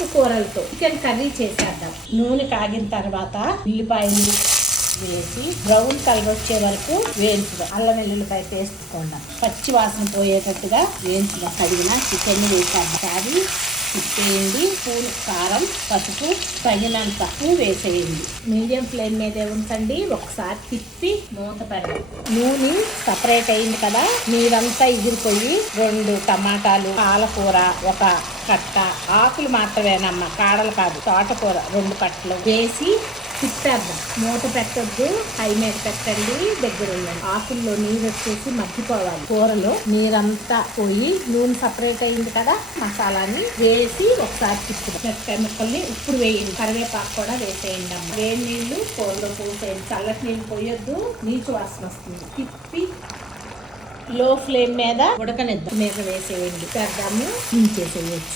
ఆకుకూరలతో chicken curry చేసేద్దాం. నూనె కాగిన తర్వాత ఉల్లిపాయలు వేసి బ్రౌన్ కలర్ వచ్చే వరకు వేయించుదాం. అల్లం వెల్లుల్లిపాయ పేస్ట్ తీసుకుందాం. పచ్చి వాసన పోయేటట్టుగా వేయించుదాం. కడిగిన చికెన్ వేసేద్దాం. అది తిప్పేయండి. పూలు, కారం, పసుపు తగినంత వేసేయండి. మీడియం ఫ్లేమ్ మీదే ఉంచండి. ఒకసారి తిప్పి మూత పెడదాం. నూనె సపరేట్ అయింది కదా, నీరంతా ఎగిరిపోయి 2 టమాటాలు, పాలకూర 1 కట్ట, ఆకులు మాత్రమేనమ్మా, కాడలు కాదు, తోటకూర 2 కట్టలు వేసి తిప్పేద్దాం. మూత పెట్టొద్దు, హై మీద పెట్టండి, దగ్గర ఉండండి. ఆకుల్లో నీరు వచ్చేసి మగ్గిపోవాలి. కూరలో నీరంతా పోయి నూనె సపరేట్ అయింది కదా, మసాలాని వేసి ఒకసారి తిప్పుదాం. మిరపకాయ ముక్కల్ని ఇప్పుడు వేయండి. కరివేపాకు కూడా వేసేయండి అమ్మ. వేడి నీళ్లు కూరలో పోసేయండి. చల్లటి నీళ్ళు పోయొద్దు, నీచు వాసన వస్తుంది. తిప్పి లో ఫ్లేమ్ మీద ఉడకనిద్దాం. మీద వేసేయండి. పెద్దాము దించేసేయచ్చు.